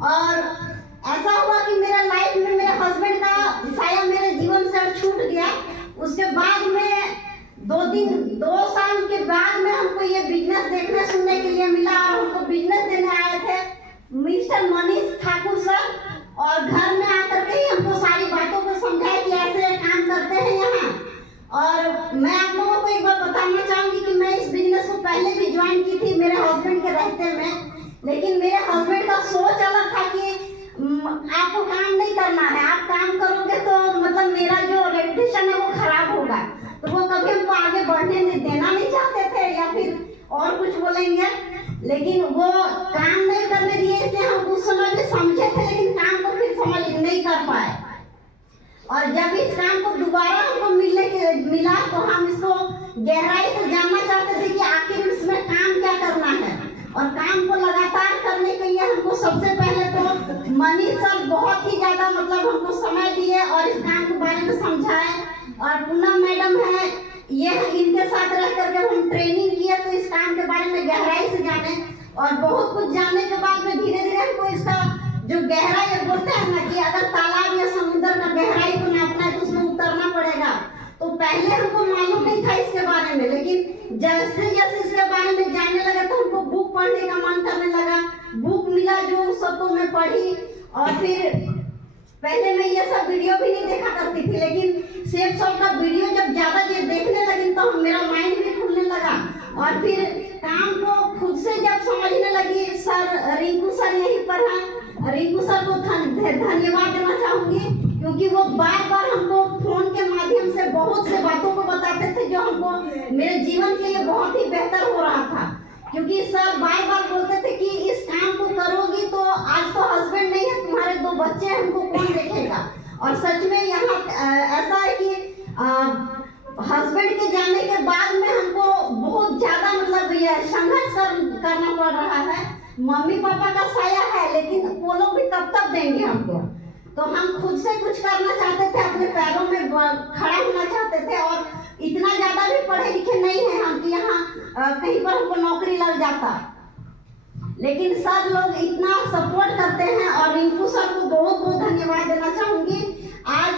और ऐसा हुआ कि मेरे लाइफ में मेरे हस्बैंड का साया मेरे जीवन से छूट गया। उसके बाद में 2 साल के बाद में हमको ये बिजनेस देखने सुनने के लिए मिला और हमको बिजनेस देने आए थे मिस्टर मनीष ठाकुर सर। और घर में आकर के ही हमको सारी बातों को समझाया कि ऐसे काम करते हैं यहाँ। और मैं आप लोगों को एक बार बताना चाहूंगी कि मैं इस बिजनेस को पहले भी ज्वाइन की थी मेरे हस्बैंड के रहते में, लेकिन मेरे हस्बैंड का सोच अलग था कि आपको काम नहीं करना है, आप काम करोगे तो मतलब मेरा जो रेपुटेशन है वो खराब होगा। तो वो कभी हमको आगे बढ़ने देना नहीं चाहते थे या फिर और कुछ बोलेंगे, लेकिन वो काम नहीं करने दिए। इसलिए हम उस समय भी समझे थे लेकिन काम को फिर समझ नहीं कर पाए। और जब इस काम को दोबारा हमको मिला तो हम इसको गहराई से जानना चाहते थे कि आखिर इसमें काम क्या करना है। और काम को लगातार करने के लिए हमको सबसे पहले तो मनीष सर बहुत ही ज्यादा मतलब हमको समय दिए और इस काम के बारे में समझाए। और पूनम मैडम है, ये इनके साथ रह करके हम ट्रेनिंग किए तो इस काम के बारे में गहराई से जाने। और बहुत कुछ जानने के बाद में धीरे धीरे हमको इसका जो गहराई बोलते हैं ना कि अगर तालाब या समुद्र का गहराई को नापना है तो उसमें उतरना पड़ेगा। तो पहले हमको मालूम नहीं था इसके बारे में, लेकिन जैसे जैसे इसके बारे में जानने लगा तो हमको बुक पढ़ने का मन करने लगा। बुक मिला जो सबको मैं पढ़ी। और फिर पहले मैं ये सब वीडियो भी नहीं देखा करती थी, लेकिन सेफ शॉप का वीडियो जब ज्यादा देखने लगी तो मेरा माइंड भी खुलने लगा। और फिर काम को खुद से जब समझने लगी, सर रिंकू सर यहीं पर है, रिंकू सर को धन्यवाद देना चाहूंगी क्योंकि वो बार बार हमको फोन के माध्यम से बहुत से बातों को बताते थे जो हमको मेरे जीवन के लिए बहुत ही बेहतर हो रहा था। क्योंकि सर बार बार बोलते थे कि इस काम को करोगी तो आज तो हस्बैंड नहीं है, तुम्हारे 2 बच्चे हैं, हमको कौन देखेगा। और सच में यहाँ ऐसा है कि हस्बैंड के जाने के बाद में हमको बहुत ज्यादा मतलब ये संघर्ष करना पड़ रहा है। मम्मी पापा का साया है लेकिन वो लोग भी तब देंगे हमको। तो हम खुद से कुछ करना चाहते थे, अपने पैरों में खड़ा होना चाहते थे। और इतना ज्यादा भी पढ़े लिखे नहीं है हम कि यहाँ कहीं पर हमको नौकरी लग जाता, लेकिन सर लोग इतना सपोर्ट करते हैं। और रिंकू सर को बहुत बहुत धन्यवाद देना चाहूंगी। आज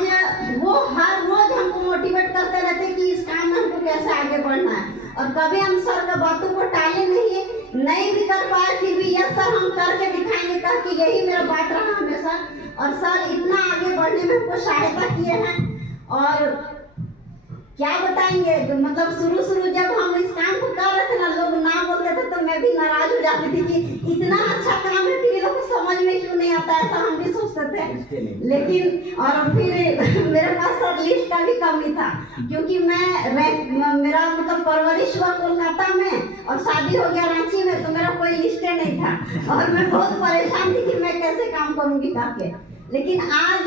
वो हर रोज हमको मोटिवेट करते रहते कि इस काम में हमको कैसे आगे बढ़ना है। और कभी हम सर का बातों को टाले नहीं भी कर पाए, फिर भी यस सर हम करके दिखाएंगे कह के यही मेरा बात रहा हमेशा। और सर इतना आगे बढ़ने में हमको सहायता किए हैं। और क्या बताएंगे, मतलब शुरू जब हम इस काम को कर रहे थे ना, लोग ना बोलते थे तो मैं भी नाराज हो जाती थी कि इतना अच्छा काम है फिर लोग समझ में क्यों नहीं आता, ऐसा हम भी सोचते थे। लेकिन और फिर मेरे पास सर लिस्ट का भी कमी था क्योंकि मेरा मतलब परवरिश हुआ कोलकाता में और शादी हो गया रांची में, तो मेरा कोई लिस्ट नहीं था। और मैं बहुत परेशान थी कि मैं कैसे काम करूंगी करके। लेकिन आज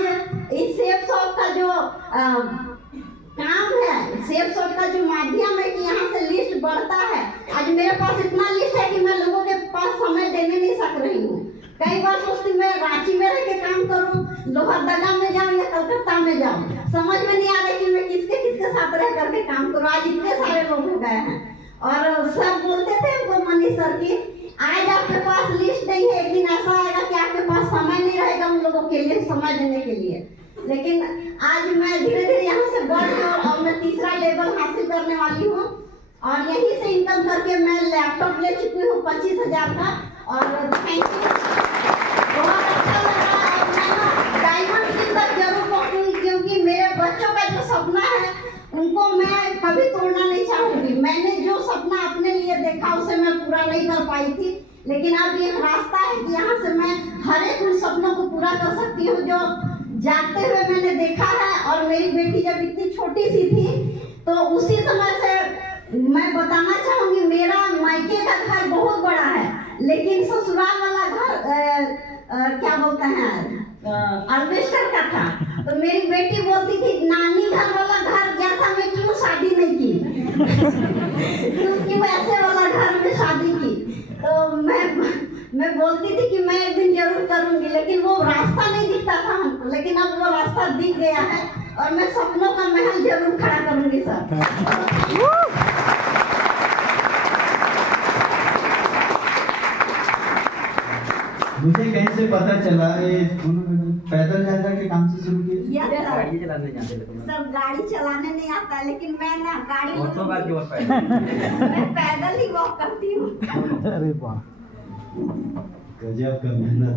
इस सेफ शॉप का जो काम है, सेफ शॉप का जो माध्यम है कि यहाँ से लिस्ट बढ़ता है। आज मेरे पास इतना लिस्ट है कि मैं लोगों के पास समय देने नहीं सक रही हूँ। कई बार सोचती मैं रांची में रह के काम करूँ, लोहरदगा में जाऊँ या कलकत्ता में जाऊँ, समझ में नहीं आ रहा कि मैं किसके साथ रह करके काम करूँ। आज इतने सारे लोग हो गए हैं। और सब बोलते थे हमको मनीष सर की आज आपके पास लिस्ट नहीं है, एक दिन ऐसा आएगा कि आपके पास समय नहीं रहेगा उन लोगों के लिए समय देने के लिए। लेकिन आज मैं धीरे धीरे यहाँ से बढ़ के और मैं 3रा लेवल हासिल करने वाली हूँ। और यहीं से इनकम करके मैं लैपटॉप ले चुकी हूँ 25,000 का। और थैंक यू, बहुत अच्छा लगा। मैं डायमंड सिंह तक जरूर पहुँचूंगी क्योंकि मेरे बच्चों का जो सपना है उनको मैं कभी तोड़ना नहीं चाहूंगी। मैंने जो सपना अपने लिए देखा उसे मैं पूरा नहीं कर पाई थी, लेकिन अब ये रास्ता है कि यहाँ से मैं हर एक उन सपनों को पूरा कर सकती हूँ जो जागते हुए मैंने देखा है। और मेरी बेटी जब इतनी छोटी सी थी तो उसी समय से मैं बताना चाहूंगी, मेरा मायके का घर बहुत बड़ा है लेकिन ससुराल वाला घर क्या बोलते हैं अल्बेस्टर का था। तो मेरी बेटी बोलती थी नानी घर वाला घर जैसा मैं क्यों शादी नहीं की क्योंकि वैसे वाला घर में शादी की। तो मैं बोलती थी कि मैं एक दिन जरूर करूंगी, लेकिन वो रास्ता नहीं दिखता था हमको। लेकिन अब वो रास्ता दिख गया है और मैं सपनों का महल जरूर खड़ा करूंगी सर। मुझे कहीं से पता चला ये पैदल जा के काम से शुरू किया। यस सर, गाड़ी चलाने जाते लेकिन सब गाड़ी चलाने नहीं आता है, लेकिन मैं ना गाड़ी ऑटो का क्यों पैदल मैं पैदल ही वॉक करती हूँ। अरे वाह, गजब का मेहनत।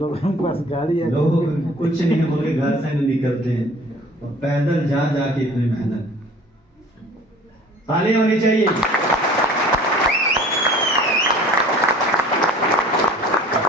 लोगों के पास गाड़ी है, लोग कुछ नहीं बोल के घर से निकलते हैं और पैदल जा के इतनी मेहनत। ताली होनी चाहिए।